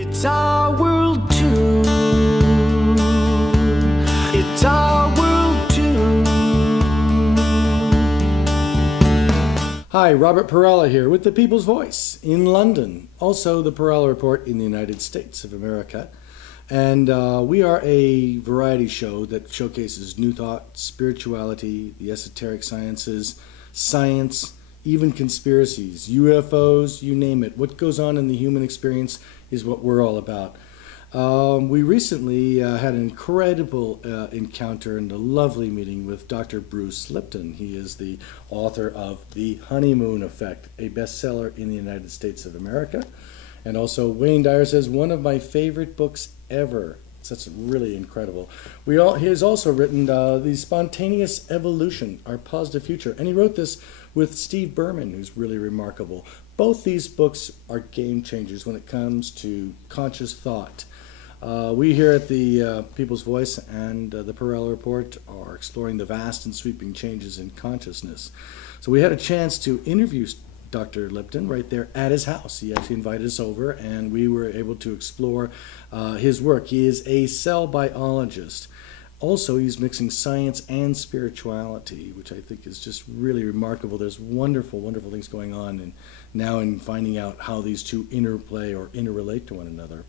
It's our world too. It's our world too. Hi, Robert Perala here with the People's Voice in London. Also the Perala Report in the United States of America. And we are a variety show that showcases new thought, spirituality, the esoteric sciences, science, even conspiracies, UFOs, you name it. What goes on in the human experience is what we're all about. We recently had an incredible encounter and a lovely meeting with Dr. Bruce Lipton. He is the author of The Honeymoon Effect, a bestseller in the United States of America. And also Wayne Dyer says, one of my favorite books ever. So that's really incredible. He has also written The Spontaneous Evolution, Our Positive Future. And he wrote this with Steve Berman, who's really remarkable. Both these books are game changers when it comes to conscious thought. We here at the People's Voice and the Perala Report are exploring the vast and sweeping changes in consciousness. So we had a chance to interview Dr. Lipton right there at his house. He actually invited us over and we were able to explore his work. He is a cell biologist. Also, he's mixing science and spirituality, which I think is just really remarkable. There's wonderful, wonderful things going on and now in finding out how these two interplay or interrelate to one another.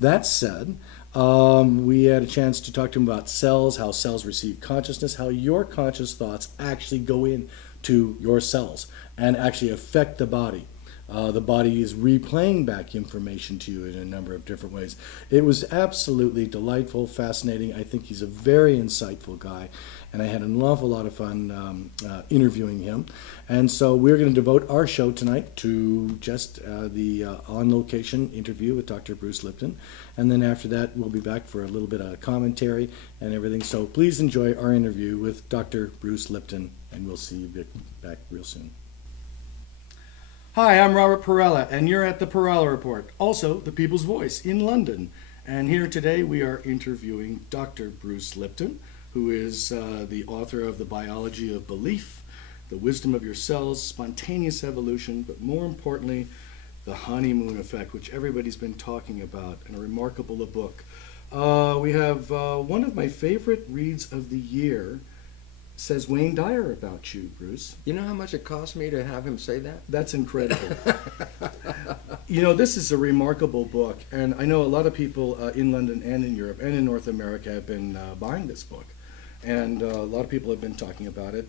That said, we had a chance to talk to him about cells, how cells receive consciousness, how your conscious thoughts actually go into your cells and actually affect the body. The body is replaying back information to you in a number of different ways. It was absolutely delightful, fascinating. I think he's a very insightful guy, and I had an awful lot of fun interviewing him. And so we're going to devote our show tonight to just the on-location interview with Dr. Bruce Lipton. And then after that, we'll be back for a little bit of commentary and everything. So please enjoy our interview with Dr. Bruce Lipton, and we'll see you back real soon. Hi, I'm Robert Perala, and you're at the Perala Report, also the People's Voice in London. And here today we are interviewing Dr. Bruce Lipton, who is the author of The Biology of Belief, The Wisdom of Your Cells, Spontaneous Evolution, but more importantly, The Honeymoon Effect, which everybody's been talking about, and a remarkable book. We have one of my favorite reads of the year, says Wayne Dyer about you, Bruce. You know how much it cost me to have him say that? That's incredible. You know, this is a remarkable book, and I know a lot of people in London and in Europe and in North America have been buying this book, and a lot of people have been talking about it.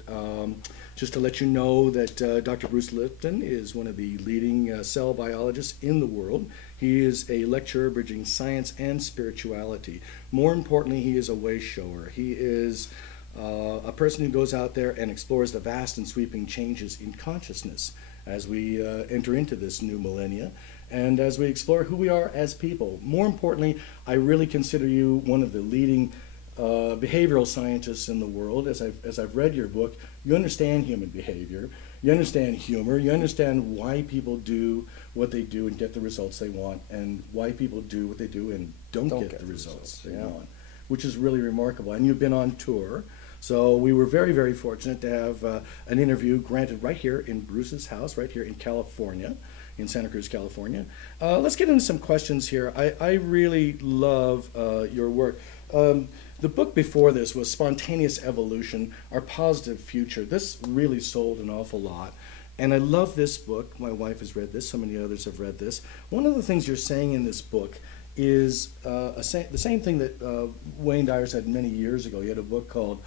Just to let you know that Dr. Bruce Lipton is one of the leading cell biologists in the world. He is a lecturer bridging science and spirituality. More importantly, he is a way shower. He is a person who goes out there and explores the vast and sweeping changes in consciousness as we enter into this new millennia and as we explore who we are as people. More importantly, I really consider you one of the leading behavioral scientists in the world. As I've read your book, you understand human behavior, you understand humor, you understand why people do what they do and get the results they want, and why people do what they do and don't get the results they want, which is really remarkable. And you've been on tour. So we were very, very fortunate to have an interview granted right here in Bruce's house, right here in California, in Santa Cruz, California. Let's get into some questions here. I really love your work. The book before this was Spontaneous Evolution, Our Positive Future. This really sold an awful lot. And I love this book. My wife has read this. So many others have read this. One of the things you're saying in this book is the same thing that Wayne Dyer said many years ago. He had a book called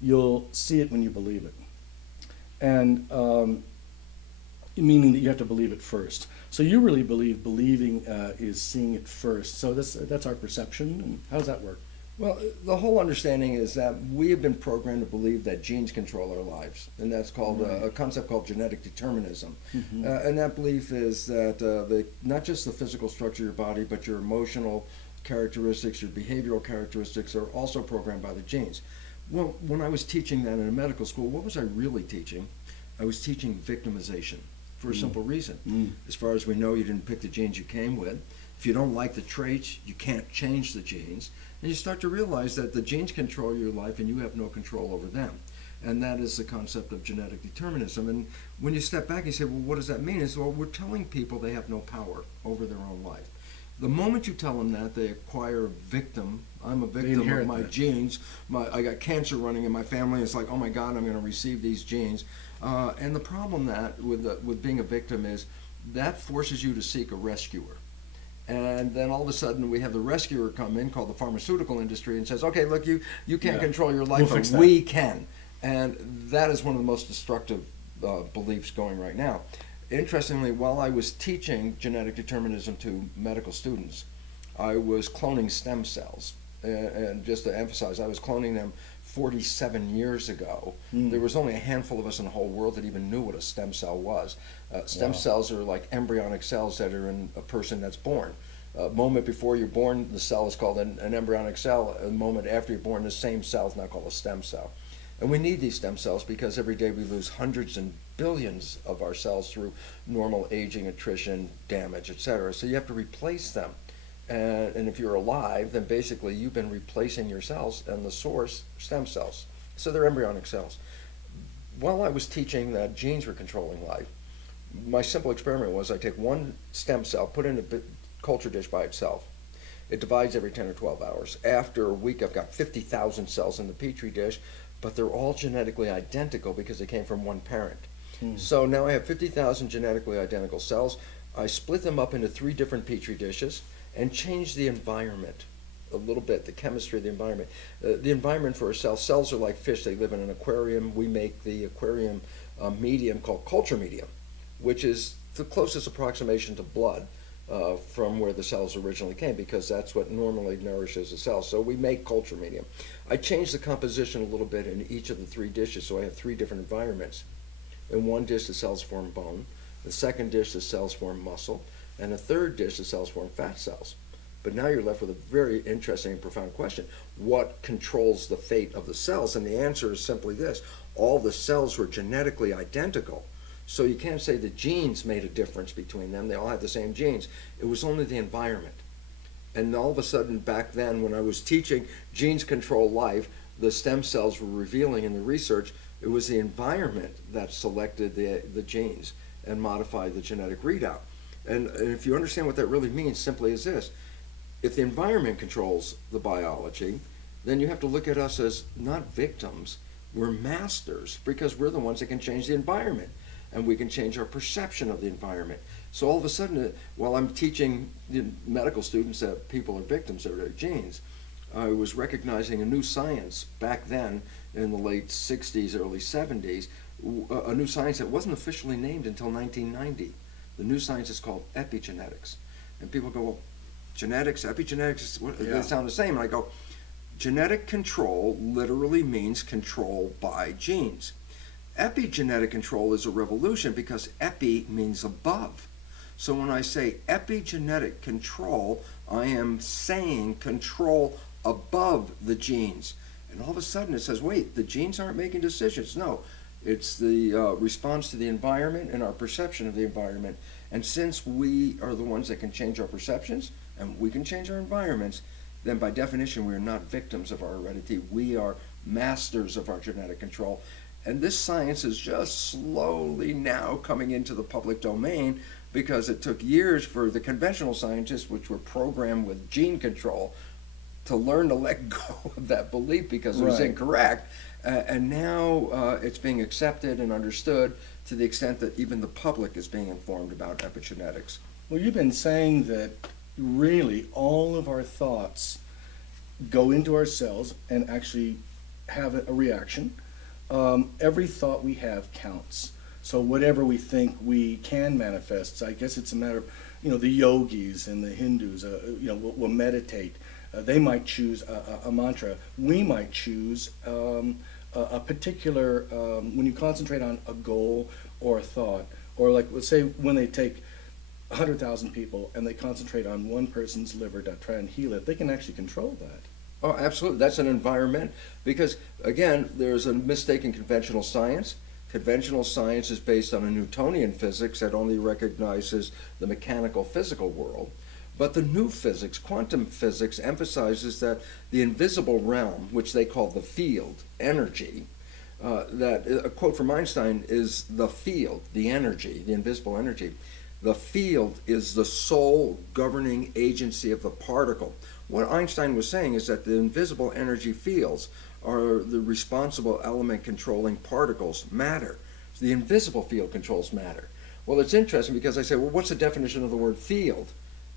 You'll See It When You Believe It. And meaning that you have to believe it first. So you really believe believing is seeing it first. So that's our perception. And how does that work? Well, the whole understanding is that we have been programmed to believe that genes control our lives, and that's called a concept called genetic determinism. Mm-hmm. And that belief is that not just the physical structure of your body, but your emotional characteristics, your behavioral characteristics are also programmed by the genes. Well, when I was teaching that in a medical school, what was I really teaching? I was teaching victimization for a simple reason. As far as we know, you didn't pick the genes you came with. If you don't like the traits, you can't change the genes. And you start to realize that the genes control your life and you have no control over them. and that is the concept of genetic determinism. And when you step back, you say, well, what does that mean? It's, well, we're telling people they have no power over their own life. The moment you tell them that, they acquire a victim. I'm a victim of my genes. I got cancer running in my family. It's like, oh my God, I'm going to receive these genes. And the problem that with being a victim is that forces you to seek a rescuer. And then all of a sudden we have the rescuer come in, called the pharmaceutical industry, and says, okay, look, you can't control your life, but we can. And that is one of the most destructive beliefs going right now. Interestingly, while I was teaching genetic determinism to medical students, I was cloning stem cells. And just to emphasize, I was cloning them 47 years ago. There was only a handful of us in the whole world that even knew what a stem cell was. Stem cells are like embryonic cells that are in a person that's born. A moment before you're born, the cell is called an embryonic cell. A moment after you're born, the same cell is now called a stem cell. And we need these stem cells because every day we lose hundreds and billions of our cells through normal aging, attrition, damage, etc. So you have to replace them. And if you're alive, then basically you've been replacing your cells, and the source, stem cells. So they're embryonic cells. While I was teaching that genes were controlling life, my simple experiment was I take one stem cell, put it in a culture dish by itself. It divides every 10 or 12 hours. After a week, I've got 50,000 cells in the petri dish, but they're all genetically identical because they came from one parent. So now I have 50,000 genetically identical cells. I split them up into 3 different petri dishes and change the environment a little bit, the chemistry of the environment. The environment for a cell, cells are like fish. They live in an aquarium. We make the aquarium medium called culture medium, which is the closest approximation to blood from where the cells originally came, because that's what normally nourishes a cell. So we make culture medium. I changed the composition a little bit in each of the 3 dishes, so I have 3 different environments. In one dish, the cells form bone. The second dish, the cells form muscle. And the third dish, the cells form fat cells. But now you're left with a very interesting and profound question. What controls the fate of the cells? And the answer is simply this. All the cells were genetically identical. So you can't say the genes made a difference between them. They all had the same genes. It was only the environment. And all of a sudden, back then, when I was teaching genes control life, the stem cells were revealing in the research, it was the environment that selected the genes and modified the genetic readout. And if you understand what that really means, simply is this. If the environment controls the biology, then you have to look at us as not victims, we're masters, because we're the ones that can change the environment, and we can change our perception of the environment. So all of a sudden, while I'm teaching medical students that people are victims of their genes, I was recognizing a new science back then in the late 60s, early 70s, a new science that wasn't officially named until 1990. The new science is called epigenetics. And people go, well, genetics, epigenetics, they sound the same. And I go, genetic control literally means control by genes. Epigenetic control is a revolution because epi means above. So when I say epigenetic control, I am saying control above the genes. And all of a sudden it says, wait, the genes aren't making decisions. No, it's the response to the environment and our perception of the environment. And since we are the ones that can change our perceptions and we can change our environments, then by definition we are not victims of our heredity. We are masters of our genetic control. And this science is just slowly now coming into the public domain because it took years for the conventional scientists, which were programmed with gene control, to learn to let go of that belief because it was incorrect. And now it's being accepted and understood to the extent that even the public is being informed about epigenetics. Well, you've been saying that really all of our thoughts go into our cells and actually have a reaction. Every thought we have counts. So whatever we think we can manifest, I guess it's a matter of, the yogis and the Hindus, will meditate. They might choose a mantra. We might choose a particular, when you concentrate on a goal or a thought, or like, let's say when they take 100,000 people and they concentrate on one person's liver to try and heal it, they can actually control that. Oh, absolutely. That's an environment. Because, again, there's a mistake in conventional science. Conventional science is based on a Newtonian physics that only recognizes the mechanical physical world. But the new physics, quantum physics, emphasizes that the invisible realm, which they call the field, energy, that a quote from Einstein is the field, the energy, the invisible energy. The field is the sole governing agency of the particle. What Einstein was saying is that the invisible energy fields are the responsible element controlling particles, matter. So the invisible field controls matter. Well, it's interesting because I say, well, what's the definition of the word field?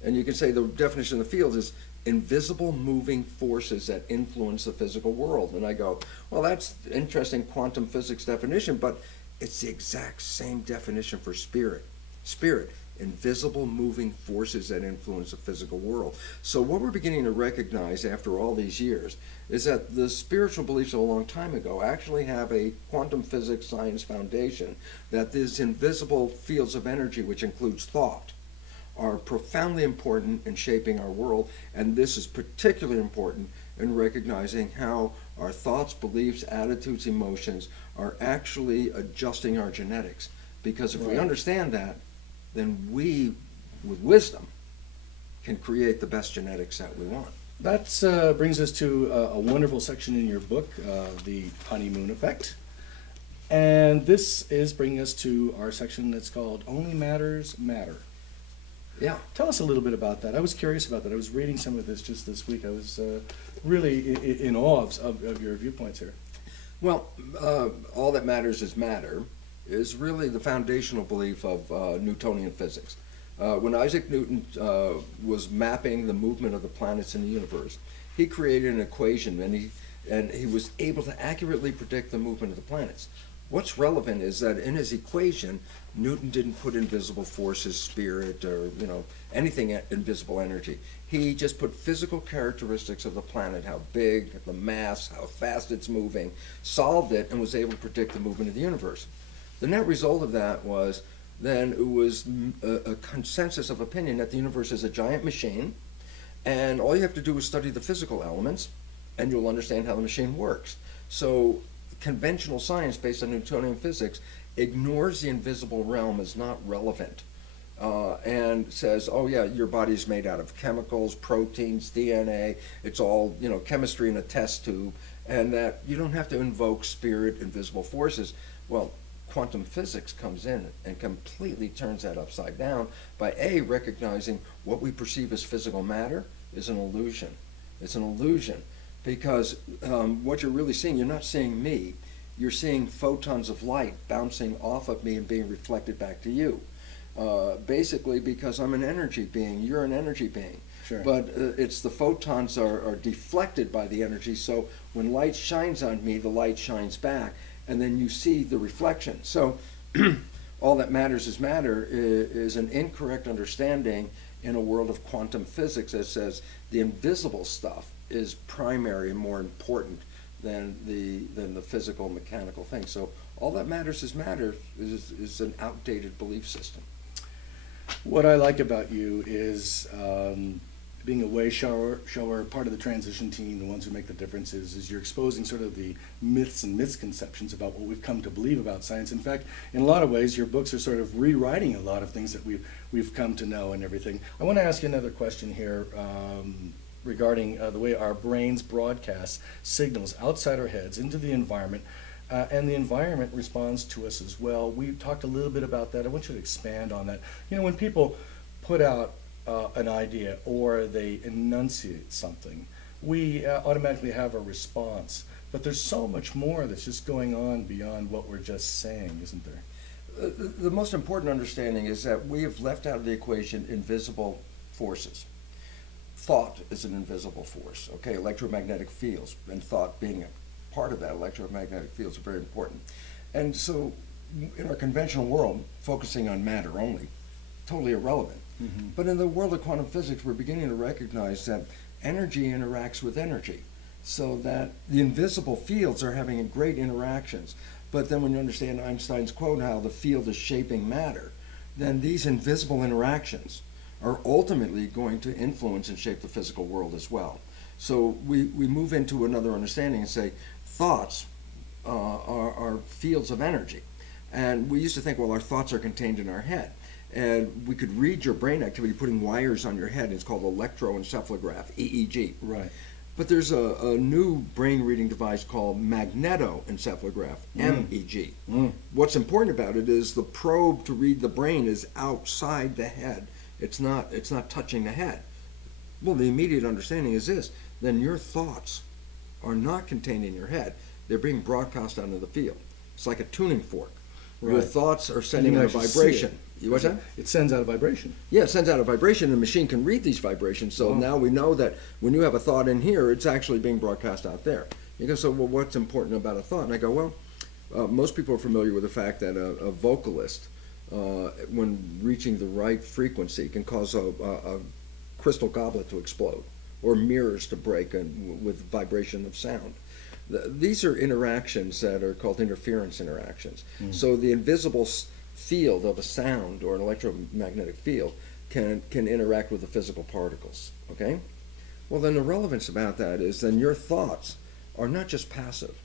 And you can say the definition of the field is invisible moving forces that influence the physical world. And I go, well, that's interesting quantum physics definition, but it's the exact same definition for spirit. Spirit, invisible moving forces that influence the physical world. So what we're beginning to recognize after all these years is that the spiritual beliefs of a long time ago actually have a quantum physics science foundation, that these invisible fields of energy, which includes thought, are profoundly important in shaping our world, and this is particularly important in recognizing how our thoughts, beliefs, attitudes, emotions are actually adjusting our genetics. Because if we understand that, then we, with wisdom, can create the best genetics that we want. That brings us to a wonderful section in your book, The Honeymoon Effect. And this is bringing us to our section that's called Only Matters Matter. Yeah. Tell us a little bit about that. I was curious about that. I was reading some of this just this week. I was really in awe of your viewpoints here. Well, all that matters is matter is really the foundational belief of Newtonian physics. When Isaac Newton was mapping the movement of the planets in the universe, he created an equation, and he was able to accurately predict the movement of the planets. What's relevant is that in his equation, Newton didn't put invisible forces, spirit, or anything invisible energy. He just put physical characteristics of the planet, how big, the mass, how fast it's moving, solved it, and was able to predict the movement of the universe. The net result of that was then it was a consensus of opinion that the universe is a giant machine, and all you have to do is study the physical elements, and you'll understand how the machine works. So conventional science based on Newtonian physics ignores the invisible realm as not relevant, and says, oh yeah, your body's made out of chemicals, proteins, DNA, it's all chemistry in a test tube, and that you don't have to invoke spirit, invisible forces. Well, quantum physics comes in and completely turns that upside down by recognizing what we perceive as physical matter is an illusion. It's an illusion because what you're really seeing, you're not seeing me, you're seeing photons of light bouncing off of me and being reflected back to you. Basically because I'm an energy being, you're an energy being. Sure. But it's the photons are deflected by the energy, so when light shines on me, the light shines back, and then you see the reflection. So all that matters is matter is an incorrect understanding in a world of quantum physics that says the invisible stuff is primary and more important than the physical mechanical thing. So all that matters is matter is an outdated belief system. What I like about you is being a way shower, part of the transition team, the ones who make the differences, is you're exposing sort of the myths and misconceptions about what we've come to believe about science. In fact, in a lot of ways, your books are sort of rewriting a lot of things that we've come to know and everything. I want to ask you another question here regarding the way our brains broadcast signals outside our heads into the environment, and the environment responds to us as well. We talked a little bit about that. I want you to expand on that. When people put out an idea or they enunciate something, we automatically have a response. But there's so much more that's just going on beyond what we're just saying, isn't there? The most important understanding is that we have left out of the equation invisible forces. Thought is an invisible force, okay? Electromagnetic fields, and thought being a part of that, electromagnetic fields are very important. And so in our conventional world, focusing on matter only, totally irrelevant. Mm-hmm. But in the world of quantum physics, we're beginning to recognize that energy interacts with energy, so that the invisible fields are having great interactions. But then when you understand Einstein's quote, how the field is shaping matter, then these invisible interactions are ultimately going to influence and shape the physical world as well. So we move into another understanding and say thoughts are fields of energy. And we used to think, well, our thoughts are contained in our head. And we could read your brain activity putting wires on your head. It's called electroencephalograph, EEG. Right. But there's a new brain reading device called magnetoencephalograph, MEG. What's important about it is the probe to read the brain is outside the head. It's not touching the head. Well, the immediate understanding is this: then your thoughts are not contained in your head. They're being broadcast out into the field. It's like a tuning fork. Your thoughts are sending out a vibration. What's that? It sends out a vibration. Yeah, it sends out a vibration, and the machine can read these vibrations. So now we know that when you have a thought in here, it's actually being broadcast out there. You go, so well, what's important about a thought? And I go, well, most people are familiar with the fact that a vocalist, when reaching the right frequency, can cause a crystal goblet to explode or mirrors to break with vibration of sound. These are interactions that are called interference interactions. So the invisible field of a sound or an electromagnetic field can interact with the physical particles. Okay? Well, then the relevance about that is then your thoughts are not just passive,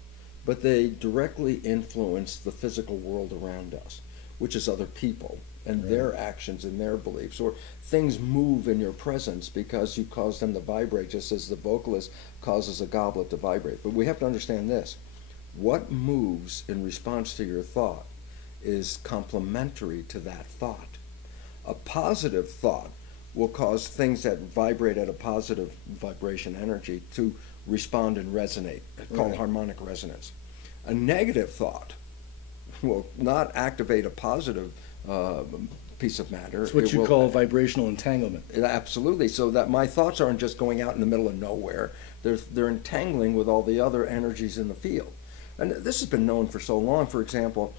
but they directly influence the physical world around us, which is other people and their actions and their beliefs, or things move in your presence because you cause them to vibrate, just as the vocalist causes a goblet to vibrate. But we have to understand this: what moves in response to your thought is complementary to that thought. A positive thought will cause things that vibrate at a positive vibration energy to respond and resonate, called harmonic resonance. A negative thought will not activate a positive piece of matter. It's what you call vibrational entanglement. Absolutely. So that my thoughts aren't just going out in the middle of nowhere. They're entangling with all the other energies in the field. And this has been known for so long. For example,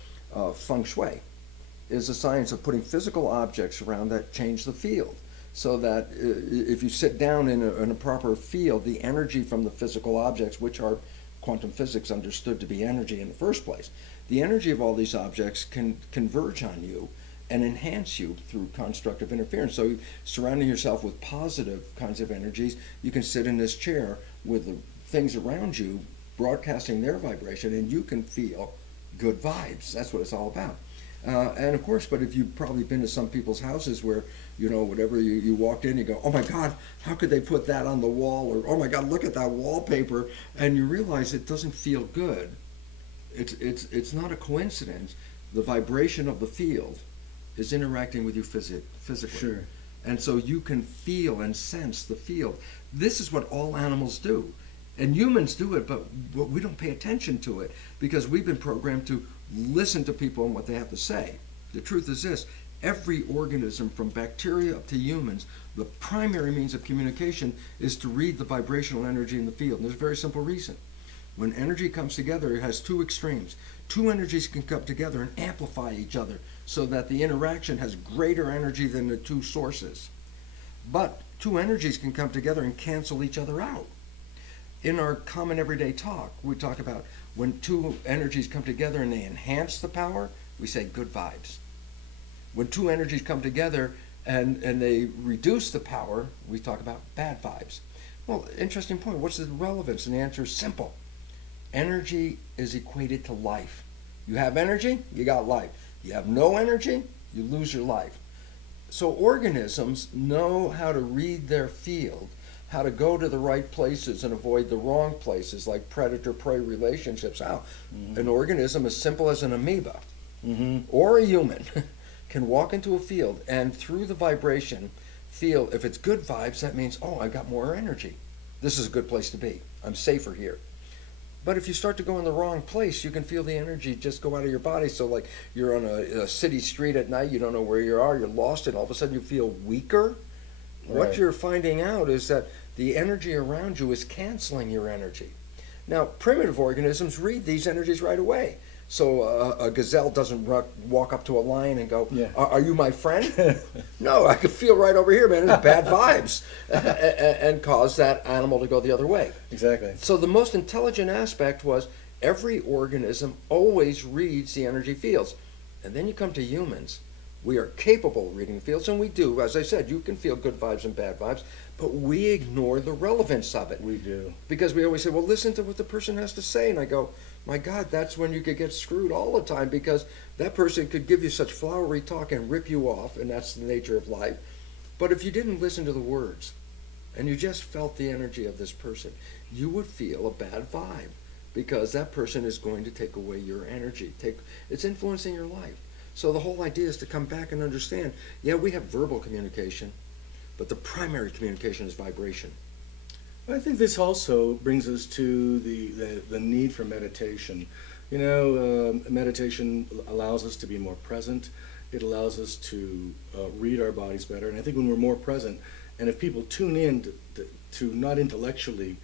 feng shui is a science of putting physical objects around that change the field. So that if you sit down in a proper field, the energy from the physical objects, which are quantum physics understood to be energy in the first place, the energy of all these objects can converge on you and enhance you through constructive interference. So surrounding yourself with positive kinds of energies, you can sit in this chair with the things around you broadcasting their vibration, and you can feel good vibes. That's what it's all about. And of course, but if you've probably been to some people's houses where, you know, whatever, you walked in, you go, oh my God, how could they put that on the wall? Or, oh my God, look at that wallpaper. And you realize it doesn't feel good. It's not a coincidence. The vibration of the field is interacting with you physically. Sure. And so you can feel and sense the field. This is what all animals do. And humans do it, but we don't pay attention to it because we've been programmed to listen to people and what they have to say. The truth is this: every organism, from bacteria up to humans, the primary means of communication is to read the vibrational energy in the field. And there's a very simple reason. When energy comes together, it has two extremes. Two energies can come together and amplify each other so that the interaction has greater energy than the two sources. But two energies can come together and cancel each other out. In our common everyday talk, we talk about when two energies come together and they enhance the power, we say good vibes. When two energies come together and they reduce the power, we talk about bad vibes. Well, interesting point. What's the relevance? And the answer is simple. Energy is equated to life. You have energy, you got life. You have no energy, you lose your life. So organisms know how to read their field, how to go to the right places and avoid the wrong places, like predator-prey relationships. How an organism as simple as an amoeba or a human can walk into a field and through the vibration feel, if it's good vibes, that means, oh, I got more energy. This is a good place to be. I'm safer here. But if you start to go in the wrong place, you can feel the energy just go out of your body. So like you're on a city street at night, you don't know where you are, you're lost, and all of a sudden you feel weaker. Right. What you're finding out is that the energy around you is canceling your energy. Now, primitive organisms read these energies right away. So a gazelle doesn't walk up to a lion and go, are you my friend? No, I can feel right over here, man, there's bad vibes, and cause that animal to go the other way. Exactly. So the most intelligent aspect was every organism always reads the energy fields. And then you come to humans. We are capable of reading the fields, and we do. As I said, you can feel good vibes and bad vibes, but we ignore the relevance of it. We do. Because we always say, well, listen to what the person has to say. And I go, my God, that's when you could get screwed all the time, because that person could give you such flowery talk and rip you off, and that's the nature of life. But if you didn't listen to the words, and you just felt the energy of this person, you would feel a bad vibe because that person is going to take away your energy. It's influencing your life. So the whole idea is to come back and understand, yeah, we have verbal communication, but the primary communication is vibration. I think this also brings us to the need for meditation. You know, meditation allows us to be more present. It allows us to read our bodies better. And I think when we're more present, and if people tune in to not intellectually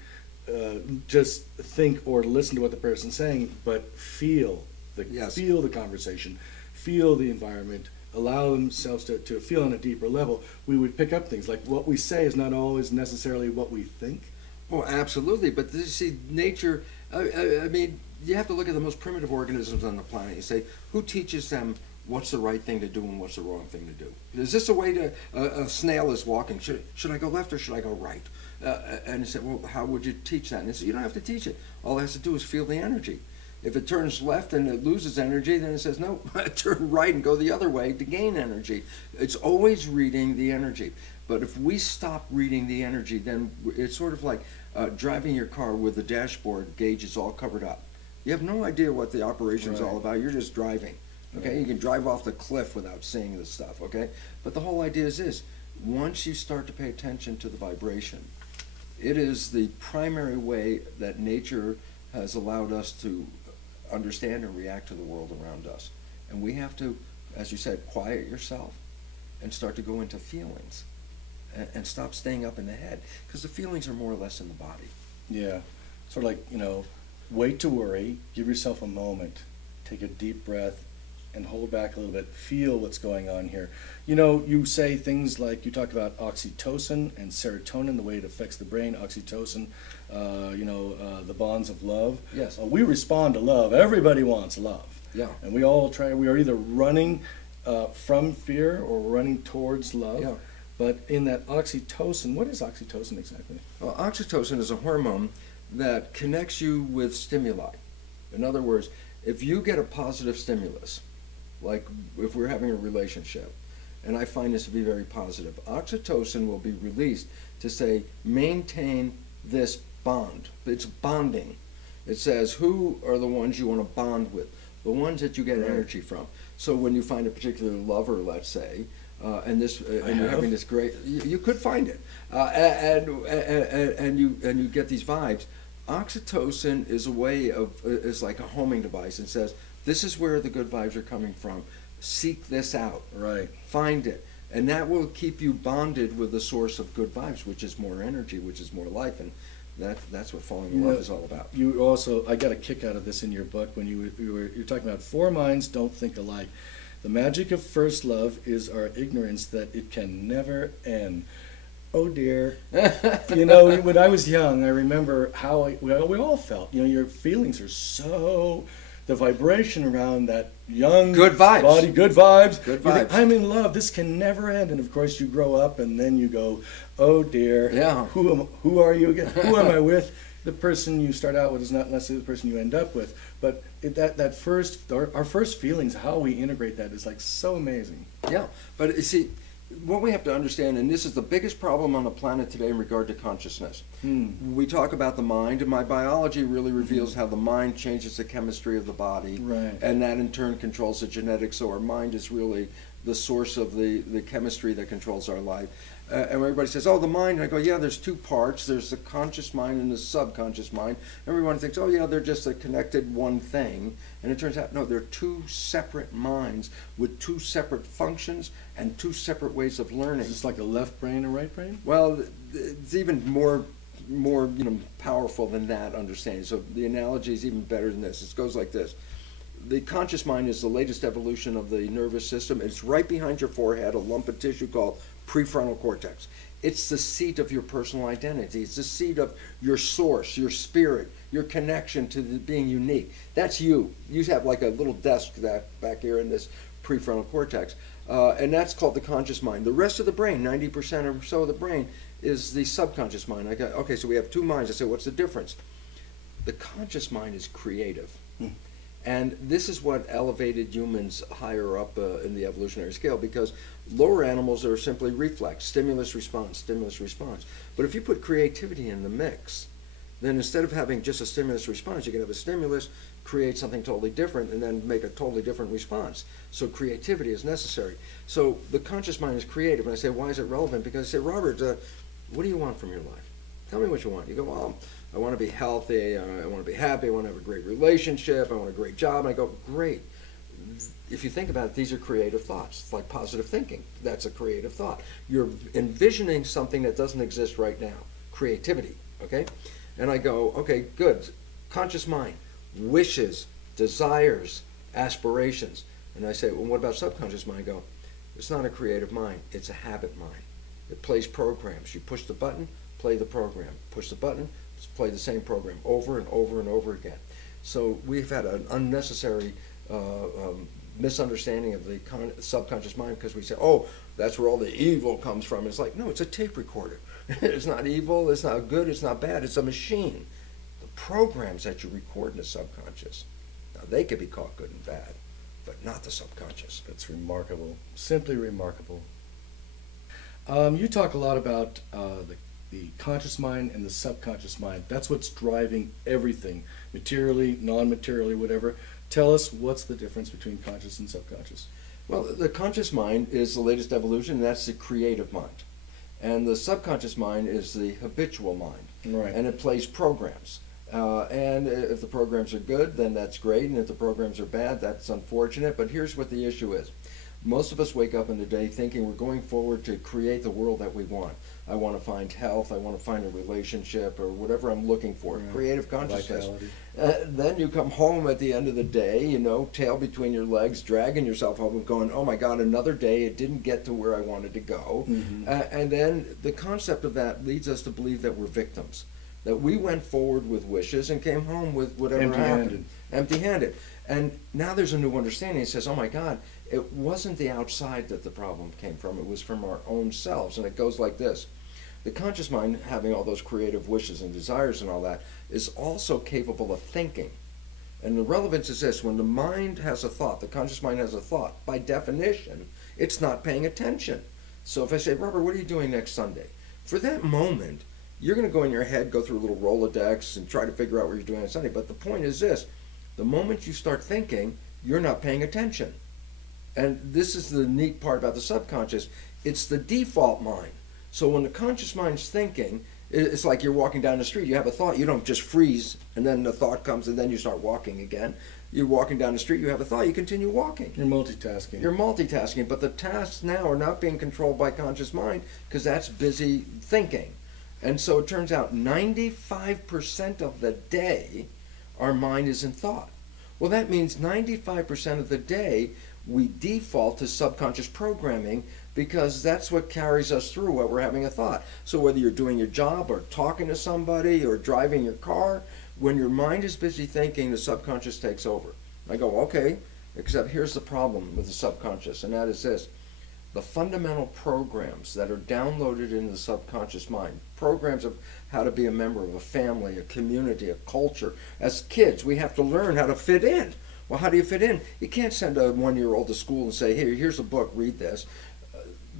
just think or listen to what the person's saying, but feel the conversation, feel the environment, allow themselves to feel on a deeper level, we would pick up things like what we say is not always necessarily what we think. Oh, absolutely. But you see, nature, I mean, you have to look at the most primitive organisms on the planet. You say, who teaches them what's the right thing to do and what's the wrong thing to do? Is this a way to, a snail is walking, should I go left or should I go right? And you say, well, how would you teach that? And they say, you don't have to teach it. All it has to do is feel the energy. If it turns left and it loses energy, then it says, no, turn right and go the other way to gain energy. It's always reading the energy. But if we stop reading the energy, then it's sort of like driving your car with the dashboard gauges all covered up. You have no idea what the operation's all about. You're just driving. Okay, you can drive off the cliff without seeing the stuff. Okay, but the whole idea is this: once you start to pay attention to the vibration, it is the primary way that nature has allowed us to understand and react to the world around us. And we have to, as you said, quiet yourself and start to go into feelings and stop staying up in the head, because the feelings are more or less in the body. Yeah, sort of like, you know, wait to worry, give yourself a moment, take a deep breath, and hold back a little bit, feel what's going on here. You know, you say things like, you talk about oxytocin and serotonin, the way it affects the brain. Oxytocin, the bonds of love. Yes. We respond to love. Everybody wants love. Yeah. And we are either running from fear or running towards love. Yeah. But in that oxytocin, what is oxytocin exactly? Well, oxytocin is a hormone that connects you with stimuli. In other words, if you get a positive stimulus, like if we're having a relationship, and I find this to be very positive, oxytocin will be released to say, maintain this bond. It's bonding. It says, who are the ones you want to bond with? The ones that you get energy from. So when you find a particular lover, let's say, and you're having this great, you could find it, and you get these vibes. Oxytocin is a way of, is like a homing device, and says, this is where the good vibes are coming from. Seek this out. Right. Find it. And that will keep you bonded with the source of good vibes, which is more energy, which is more life. And that's what falling in love is all about. You also, I got a kick out of this in your book when you're talking about four minds don't think alike. The magic of first love is our ignorance that it can never end. Oh dear. You know, when I was young, I remember how we all felt. You know, your feelings are so, the vibration around that young good vibes. Body, good vibes. Good You vibes. think, I'm in love. This can never end. And of course, you grow up, and then you go, oh dear. Yeah. Who are you again? Who am I with? The person you start out with is not necessarily the person you end up with. But our first feelings, how we integrate that is like so amazing. Yeah, but you see, what we have to understand, and this is the biggest problem on the planet today in regard to consciousness. We talk about the mind, and my biology really reveals how the mind changes the chemistry of the body, Right. and that in turn controls the genetics. So our mind is really the source of the chemistry that controls our life. And everybody says, oh, the mind. And I go, yeah, there's two parts. There's the conscious mind and the subconscious mind. Everyone thinks, oh, yeah, they're just a connected one thing. And it turns out, no, they're two separate minds with two separate functions and two separate ways of learning. It's like a left brain and right brain? Well, it's even more powerful than that understanding. So the analogy is even better than this. It goes like this. The conscious mind is the latest evolution of the nervous system. It's right behind your forehead, a lump of tissue called prefrontal cortex. It's the seat of your personal identity. It's the seat of your source, your spirit, your connection to being unique. That's you. You have like a little desk back here in this prefrontal cortex. And that's called the conscious mind. The rest of the brain, 90% or so of the brain, is the subconscious mind. Okay, so we have two minds. I say, what's the difference? The conscious mind is creative. And this is what elevated humans higher up in the evolutionary scale, because lower animals are simply reflex, stimulus response, stimulus response. But if you put creativity in the mix, then instead of having just a stimulus response, you can have a stimulus, create something totally different, and then make a totally different response. So creativity is necessary. So the conscious mind is creative. And I say, why is it relevant? Because I say, Robert, what do you want from your life? Tell me what you want. You go, well, I want to be healthy, I want to be happy, I want to have a great relationship, I want a great job. And I go, great. If you think about it, these are creative thoughts. It's like positive thinking. That's a creative thought. You're envisioning something that doesn't exist right now. Creativity, okay? And I go, okay, good. Conscious mind, wishes, desires, aspirations. And I say, well, what about subconscious mind? I go, it's not a creative mind, it's a habit mind. It plays programs. You push the button, play the program. Push the button, play the same program over and over and over again. So we've had an unnecessary misunderstanding of the subconscious mind, because we say, oh, that's where all the evil comes from. It's like, no, it's a tape recorder. It's not evil, it's not good, it's not bad, it's a machine. The programs that you record in the subconscious, now they could be called good and bad, but not the subconscious. That's remarkable, simply remarkable. You talk a lot about the conscious mind and the subconscious mind. That's what's driving everything, materially, non-materially, whatever. Tell us, what's the difference between conscious and subconscious? Well, the conscious mind is the latest evolution, and that's the creative mind. And the subconscious mind is the habitual mind. Right. And it plays programs. And if the programs are good, then that's great. And if the programs are bad, that's unfortunate. But here's what the issue is. Most of us wake up in the day thinking we're going forward to create the world that we want. I want to find health, I want to find a relationship, or whatever I'm looking for, creative consciousness. Then you come home at the end of the day, you know, tail between your legs, dragging yourself home and going, oh my God, another day, it didn't get to where I wanted to go. And then the concept of that leads us to believe that we're victims, that we went forward with wishes and came home with whatever happened. Empty-handed. And now there's a new understanding. It says, oh my God, it wasn't the outside that the problem came from, it was from our own selves. And it goes like this. The conscious mind, having all those creative wishes and desires and all that, is also capable of thinking. And the relevance is this: when the mind has a thought, the conscious mind has a thought, by definition, it's not paying attention. So if I say, Robert, what are you doing next Sunday? For that moment, you're going to go in your head, go through a little Rolodex and try to figure out what you're doing on Sunday. But the point is this: the moment you start thinking, you're not paying attention. And this is the neat part about the subconscious. It's the default mind. So when the conscious mind's thinking, it's like you're walking down the street. You have a thought. You don't just freeze, and then the thought comes, and then you start walking again. You're walking down the street. You have a thought. You continue walking. You're multitasking. You're multitasking. But the tasks now are not being controlled by conscious mind, because that's busy thinking. And so it turns out 95% of the day, our mind is in thought. Well, that means 95% of the day, we default to subconscious programming, because that's what carries us through while we're having a thought. So whether you're doing your job or talking to somebody or driving your car, when your mind is busy thinking, the subconscious takes over. I go, okay, except here's the problem with the subconscious, and that is this. The fundamental programs that are downloaded into the subconscious mind, programs of how to be a member of a family, a community, a culture. As kids, we have to learn how to fit in. Well, how do you fit in? You can't send a 1-year-old to school and say, here, here's a book, read this.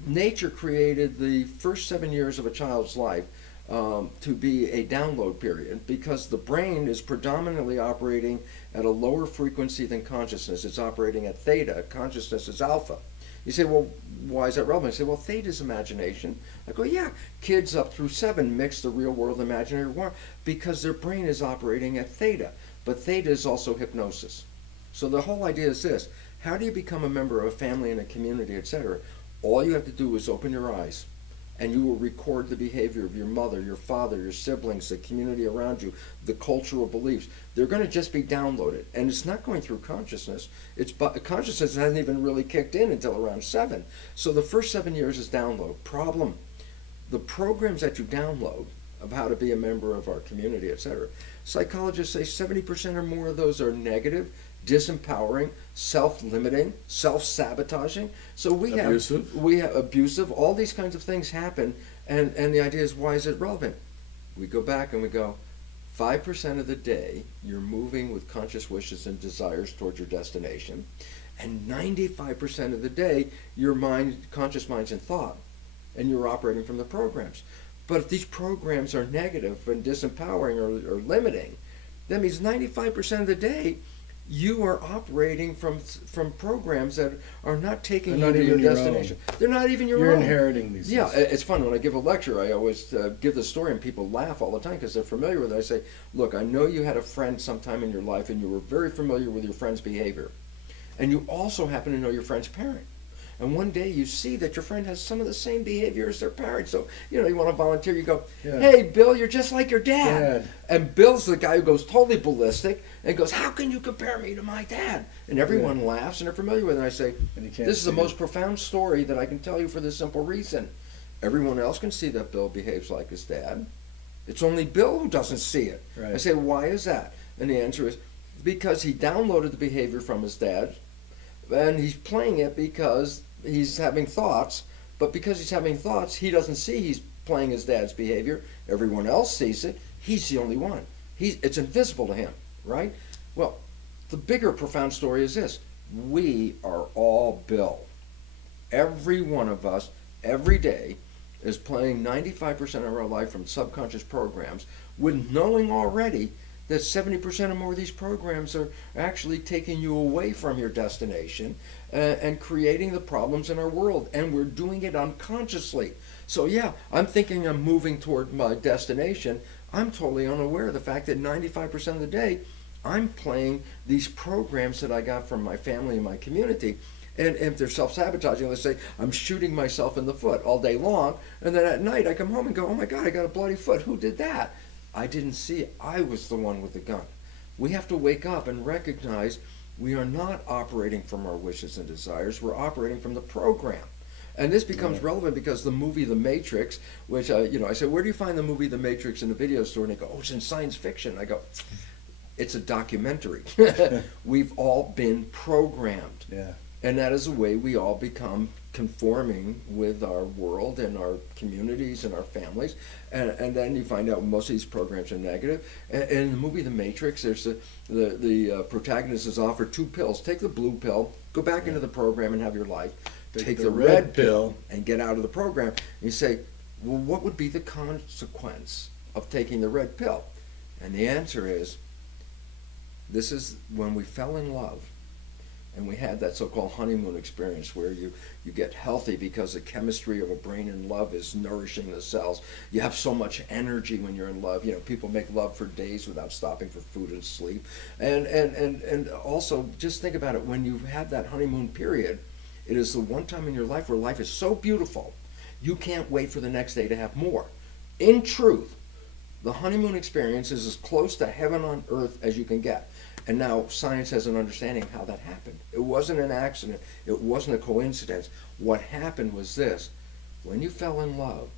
Nature created the first 7 years of a child's life to be a download period, because the brain is predominantly operating at a lower frequency than consciousness. It's operating at theta. Consciousness is alpha. You say, well, why is that relevant? I say, well, theta is imagination. I go, yeah, kids up through 7 mix the real world and imaginary world because their brain is operating at theta. But theta is also hypnosis. So the whole idea is this: how do you become a member of a family and a community, etc.? All you have to do is open your eyes, and you will record the behavior of your mother, your father, your siblings, the community around you, the cultural beliefs. They're going to just be downloaded, and it's not going through consciousness. Consciousness hasn't even really kicked in until around 7. So the first 7 years is download. Problem: the programs that you download of how to be a member of our community, etc. Psychologists say 70% or more of those are negative, disempowering, self-limiting, self-sabotaging. So we have abusive, all these kinds of things happen, and the idea is, why is it relevant? We go back and we go, 5% of the day, you're moving with conscious wishes and desires towards your destination. And 95% of the day, your conscious mind's in thought. And you're operating from the programs. But if these programs are negative and disempowering or limiting, that means 95% of the day, you are operating from programs that are not taking you to your destination. They're not even your own. You're inheriting these. Yeah, it's fun. When I give a lecture, I always give the story, and people laugh all the time because they're familiar with it. I say, look, I know you had a friend sometime in your life, and you were very familiar with your friend's behavior. And you also happen to know your friend's parent. And one day you see that your friend has some of the same behavior as their parents. So, you want to volunteer. You go, hey, Bill, you're just like your dad. And Bill's the guy who goes totally ballistic and goes, how can you compare me to my dad? And everyone laughs and they're familiar with it. And I say, this is the most profound story that I can tell you for this simple reason. Everyone else can see that Bill behaves like his dad. It's only Bill who doesn't see it. Right. I say, why is that? And the answer is, because he downloaded the behavior from his dad, and he's playing it because he's having thoughts, but because he's having thoughts, he doesn't see he's playing his dad's behavior. Everyone else sees it. He's the only one. It's invisible to him, right? Well, the bigger profound story is this. We are all Bill. Every one of us, every day, is playing 95% of our life from subconscious programs with knowing already that 70% or more of these programs are actually taking you away from your destination and creating the problems in our world. And we're doing it unconsciously. So yeah, I'm thinking I'm moving toward my destination. I'm totally unaware of the fact that 95% of the day, I'm playing these programs that I got from my family and my community. And if they're self-sabotaging, let's say I'm shooting myself in the foot all day long, and then at night I come home and go, oh my God, I got a bloody foot. Who did that? I didn't see it. I was the one with the gun. We have to wake up and recognize we are not operating from our wishes and desires. We're operating from the program. And this becomes relevant because the movie The Matrix, which, I said, where do you find the movie The Matrix in the video store? And they go, oh, it's in science fiction. I go, it's a documentary. We've all been programmed. Yeah. And that is the way we all become conforming with our world and our communities and our families. And then you find out most of these programs are negative. And in the movie The Matrix, there's the protagonist is offered 2 pills. Take the blue pill, go back into the program and have your life. Take the red pill and get out of the program. And you say, well, what would be the consequence of taking the red pill? And the answer is, this is when we fell in love. And we had that so-called honeymoon experience where you get healthy because the chemistry of a brain in love is nourishing the cells. You have so much energy when you're in love. People make love for days without stopping for food and sleep. And also, just think about it. When you have that honeymoon period, it is the one time in your life where life is so beautiful, you can't wait for the next day to have more. In truth, the honeymoon experience is as close to heaven on earth as you can get. And now science has an understanding of how that happened. It wasn't an accident. It wasn't a coincidence. What happened was this. When you fell in love,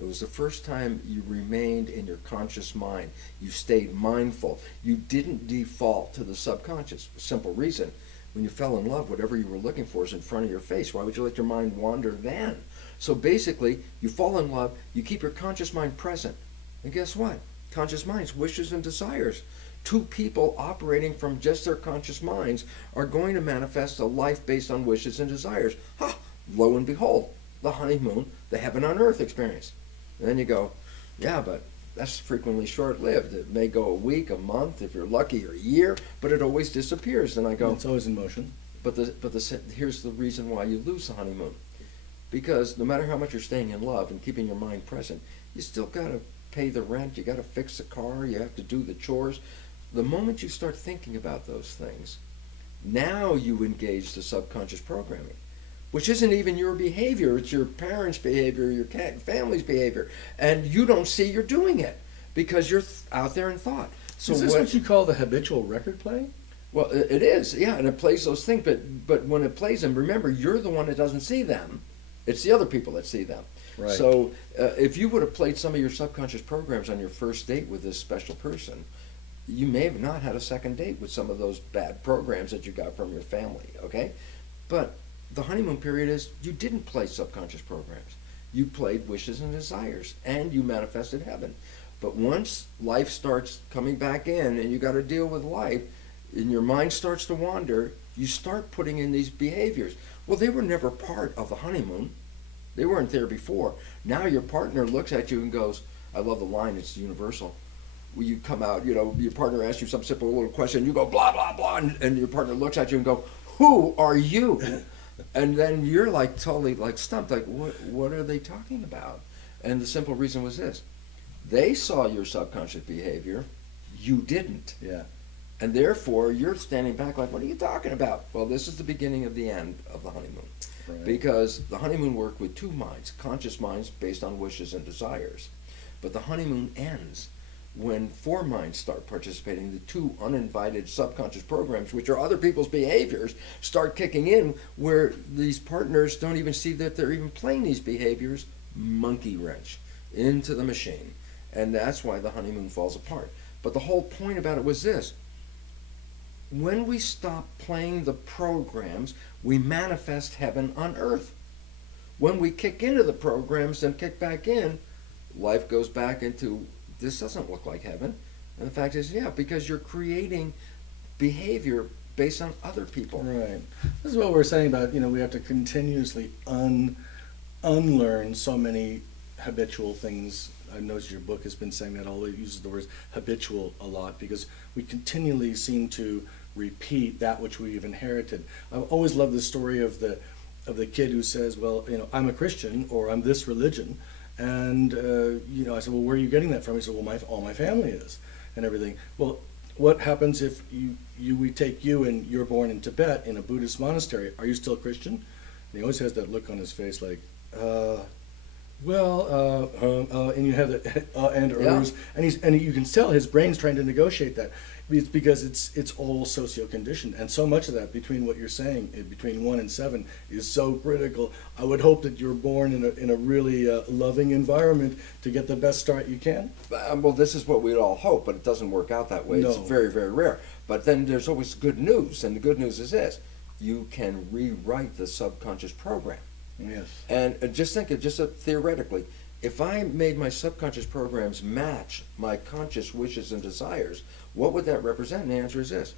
it was the first time you remained in your conscious mind. You stayed mindful. You didn't default to the subconscious. Simple reason. When you fell in love, whatever you were looking for is in front of your face. Why would you let your mind wander then? So basically, you fall in love, you keep your conscious mind present. And guess what? Conscious minds, wishes and desires. 2 people operating from just their conscious minds are going to manifest a life based on wishes and desires. Ha! Lo and behold, the honeymoon, the heaven on earth experience. And then you go, yeah, but that's frequently short-lived. It may go a week, a month, if you're lucky, or a year, but it always disappears. And I go, it's always in motion. But here's the reason why you lose the honeymoon. Because no matter how much you're staying in love and keeping your mind present, you still got to pay the rent, you got to fix the car, you have to do the chores. The moment you start thinking about those things, now you engage the subconscious programming, which isn't even your behavior. It's your parents' behavior, your family's behavior. And you don't see you're doing it because you're out there in thought. So is this what you call the habitual record playing? Well, it is, yeah, and it plays those things. But when it plays them, remember, you're the one that doesn't see them. It's the other people that see them. Right. So if you would have played some of your subconscious programs on your first date with this special person, you may have not had a second date with some of those bad programs that you got from your family, okay? But the honeymoon period is you didn't play subconscious programs. You played wishes and desires, and you manifested heaven. But once life starts coming back in and you got to deal with life and your mind starts to wander, you start putting in these behaviors. Well, they were never part of the honeymoon. They weren't there before. Now your partner looks at you and goes, I love the line, it's universal. When you come out, you know, your partner asks you some simple little question, you go blah, blah, blah, and your partner looks at you and go, who are you? And then you're like totally like stumped, like what are they talking about? And the simple reason was this. They saw your subconscious behavior, you didn't. Yeah. And therefore, you're standing back like, what are you talking about? Well, this is the beginning of the end of the honeymoon. Right. Because the honeymoon worked with two minds, conscious minds based on wishes and desires. But the honeymoon ends when four minds start participating. The two uninvited subconscious programs, which are other people's behaviors, start kicking in where these partners don't even see that they're even playing these behaviors. Monkey wrench into the machine. And that's why the honeymoon falls apart. But the whole point about it was this. When we stop playing the programs, we manifest heaven on earth. When we kick into the programs and kick back in, life goes back into, this doesn't look like heaven. And the fact is, yeah, because you're creating behavior based on other people. Right. This is what we're saying about, you know, we have to continuously unlearn so many habitual things. I've noticed your book has been saying that, although it uses the word habitual a lot, because we continually seem to repeat that which we've inherited. I've always loved the story of the kid who says, well, you know, I'm a Christian, or I'm this religion, and you know, I said, well, where are you getting that from? He said, well, all my family is, and everything. Well, what happens if we take you and you're born in Tibet in a Buddhist monastery? Are you still Christian? And he always has that look on his face, like, and you have the and ers, yeah. and you can tell his brain's trying to negotiate that. It's because it's all socio-conditioned, and so much of that between what you're saying, between 1 and 7, is so critical. I would hope that you're born in a really loving environment to get the best start you can. Well, this is what we'd all hope, but it doesn't work out that way. No. It's very, very rare. But then there's always good news, and the good news is this: you can rewrite the subconscious program. Yes. And just think of theoretically, if I made my subconscious programs match my conscious wishes and desires, what would that represent? And the answer is this.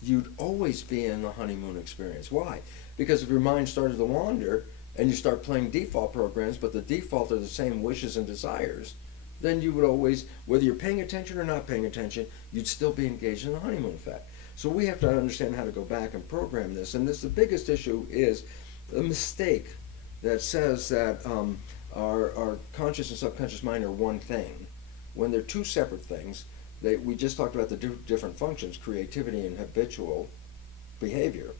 You'd always be in the honeymoon experience. Why? Because if your mind started to wander and you start playing default programs, but the default are the same wishes and desires, then you would always, whether you're paying attention or not paying attention, you'd still be engaged in the honeymoon effect. So we have to understand how to go back and program this. And the biggest issue is a mistake that says that our conscious and subconscious mind are one thing, when they're two separate things. We just talked about the different functions, creativity and habitual behavior,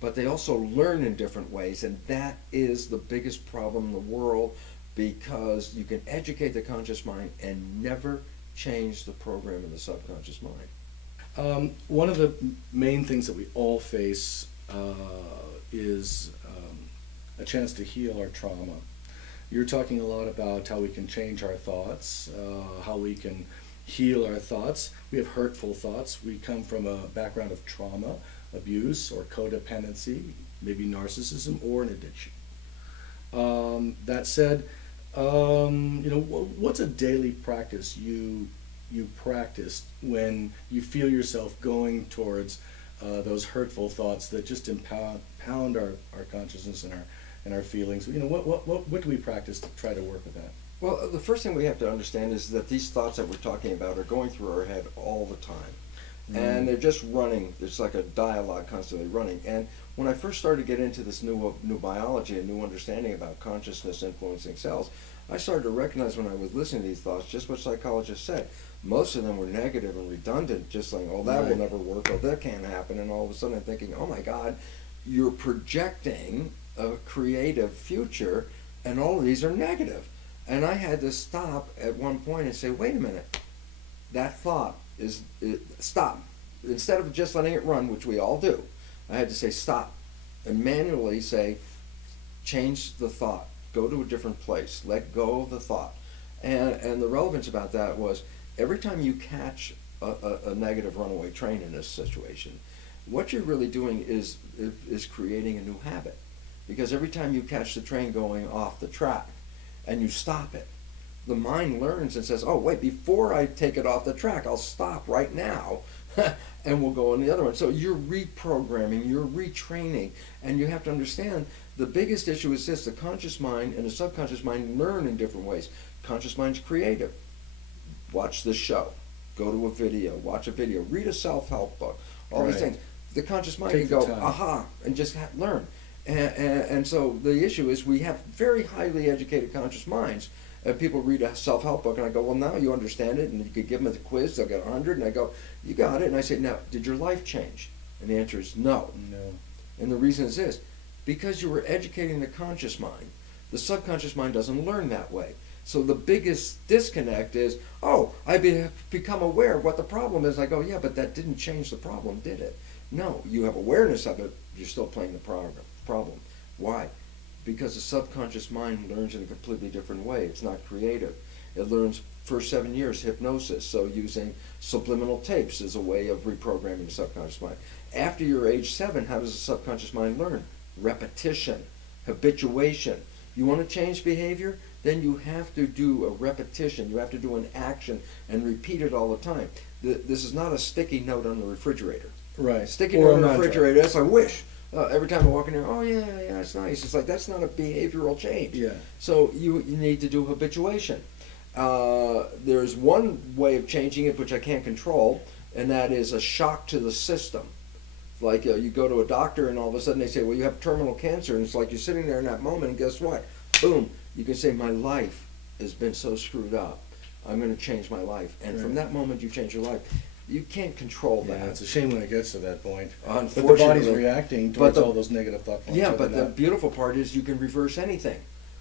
but they also learn in different ways, and that is the biggest problem in the world, because you can educate the conscious mind and never change the program in the subconscious mind. One of the main things that we all face is a chance to heal our trauma. You're talking a lot about how we can change our thoughts, how we can heal our thoughts. We have hurtful thoughts. We come from a background of trauma, abuse, or codependency, maybe narcissism, or an addiction. That said, you know, what's a daily practice you practice when you feel yourself going towards those hurtful thoughts that just pound our consciousness and our feelings? You know, what do we practice to try to work with that? Well, the first thing we have to understand is that these thoughts that we're talking about are going through our head all the time. And they're just running. It's like a dialogue constantly running. And when I first started to get into this new biology and new understanding about consciousness influencing cells, I started to recognize when I was listening to these thoughts just what psychologists said. Most of them were negative and redundant, just like, oh, that will never work, oh, that can't happen. And all of a sudden I'm thinking, oh my God, you're projecting a creative future, and all of these are negative. And I had to stop at one point and say, wait a minute, that thought stop. Instead of just letting it run, which we all do, I had to say stop and manually say, change the thought, go to a different place, let go of the thought. And the relevance about that was, every time you catch a negative runaway train in this situation, what you're really doing is creating a new habit. Because every time you catch the train going off the track and you stop it, the mind learns and says, oh, wait, before I take it off the track, I'll stop right now and we'll go on the other one. So you're reprogramming, you're retraining, and you have to understand the biggest issue is this: the conscious mind and the subconscious mind learn in different ways. Conscious mind's creative. Watch this show, go to a video, watch a video, read a self-help book, all these things. The conscious mind can go, aha, and just learn. And so the issue is we have very highly educated conscious minds. People read a self-help book, and I go, well, now you understand it, and you could give them a quiz, they'll get 100, and I go, you got it. And I say, now, did your life change? And the answer is no. No. And the reason is this: because you were educating the conscious mind, the subconscious mind doesn't learn that way. So the biggest disconnect is, oh, I become aware of what the problem is. I go, yeah, but that didn't change the problem, did it? No, you have awareness of it, you're still playing the problem. Why? Because the subconscious mind learns in a completely different way. It's not creative. It learns first 7 years hypnosis, so using subliminal tapes is a way of reprogramming the subconscious mind. After you're age 7, how does the subconscious mind learn? Repetition, habituation. You want to change behavior? Then you have to do a repetition. You have to do an action and repeat it all the time. This is not a sticky note on the refrigerator. Right. Sticky note on the refrigerator, that's a wish. Every time I walk in there, oh yeah, it's nice. It's like, that's not a behavioral change. Yeah. So you need to do habituation. There's one way of changing it which I can't control, and that is a shock to the system. Like you go to a doctor and all of a sudden they say, well, you have terminal cancer, and it's like you're sitting there in that moment, and guess what? Boom, you can say, my life has been so screwed up. I'm going to change my life. And from that moment you change your life. You can't control that. Yeah, it's a shame when it gets to that point. But the body's reacting towards all those negative thought forms. Yeah, but the beautiful part is you can reverse anything.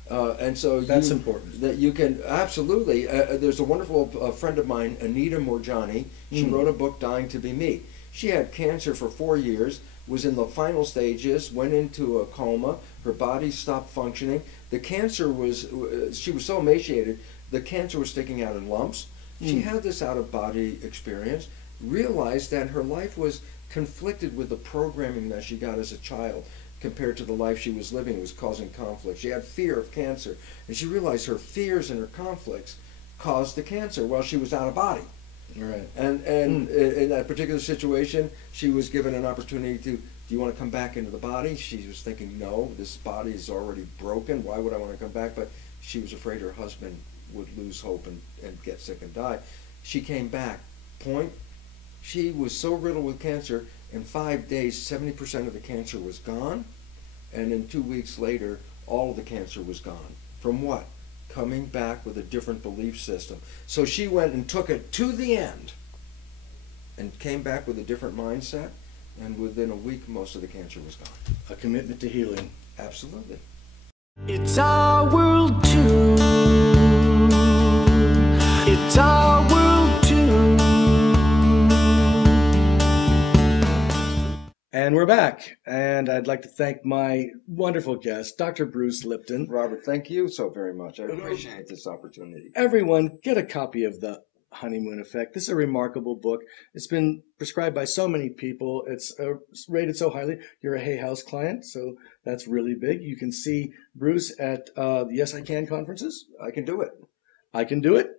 And so that's important. That you can, absolutely. There's a wonderful friend of mine, Anita Morjani. She wrote a book, Dying to Be Me. She had cancer for 4 years, was in the final stages, went into a coma, her body stopped functioning. The cancer was, she was so emaciated, the cancer was sticking out in lumps. She had this out-of-body experience, realized that her life was conflicted with the programming that she got as a child compared to the life she was living. It was causing conflict. She had fear of cancer, and she realized her fears and her conflicts caused the cancer while she was out of body. Right. And in that particular situation, she was given an opportunity to, do you want to come back into the body? She was thinking, no, this body is already broken. Why would I want to come back? But she was afraid her husband would lose hope and get sick and die. She came back. Point, she was so riddled with cancer, in 5 days, 70% of the cancer was gone, and in 2 weeks later, all of the cancer was gone. From what? Coming back with a different belief system. So she went and took it to the end and came back with a different mindset, and within a week, most of the cancer was gone. A commitment to healing. Absolutely. It's our world too. It's our world too. And we're back. And I'd like to thank my wonderful guest, Dr. Bruce Lipton. Robert, thank you so very much. I appreciate this opportunity. Everyone, get a copy of The Honeymoon Effect. This is a remarkable book. It's been prescribed by so many people. It's rated so highly. You're a Hay House client, so that's really big. You can see Bruce at the Yes I Can conferences. I can do it. I Can Do It,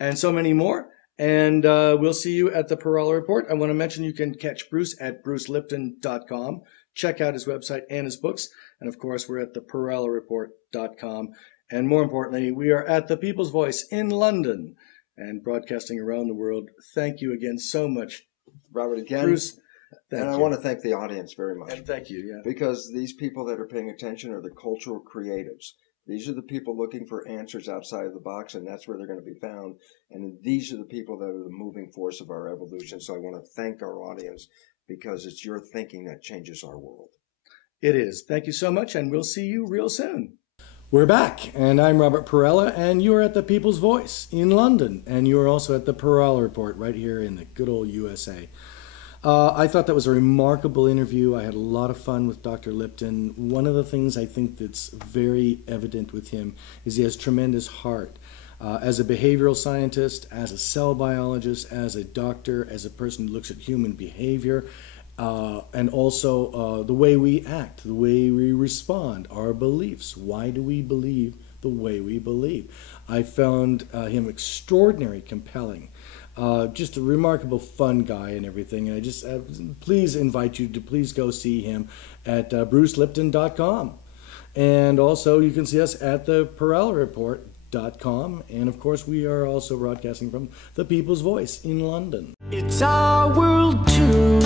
and so many more. And we'll see you at the Perala Report. I want to mention you can catch Bruce at brucelipton.com. Check out his website and his books. And, of course, we're at theperalaReport.com. And more importantly, we are at The People's Voice in London and broadcasting around the world. Thank you again so much, Robert, again. Bruce. And I want to thank the audience very much. And thank you, yeah. Because these people that are paying attention are the cultural creatives. These are the people looking for answers outside of the box, and that's where they're going to be found. And these are the people that are the moving force of our evolution. So I want to thank our audience because it's your thinking that changes our world. It is. Thank you so much, and we'll see you real soon. We're back, and I'm Robert Perala, and you're at the People's Voice in London, and you're also at the Perala Report right here in the good old USA. I thought that was a remarkable interview. I had a lot of fun with Dr. Lipton. One of the things I think that's very evident with him is he has tremendous heart. As a behavioral scientist, as a cell biologist, as a doctor, as a person who looks at human behavior, and also the way we act, the way we respond, our beliefs. Why do we believe the way we believe. I found him extraordinarily compelling. Just a remarkable, fun guy and everything. And I just please invite you to please go see him at brucelipton.com. And also you can see us at the PeralaReport.com. And of course we are also broadcasting from the People's Voice in London. It's our world too.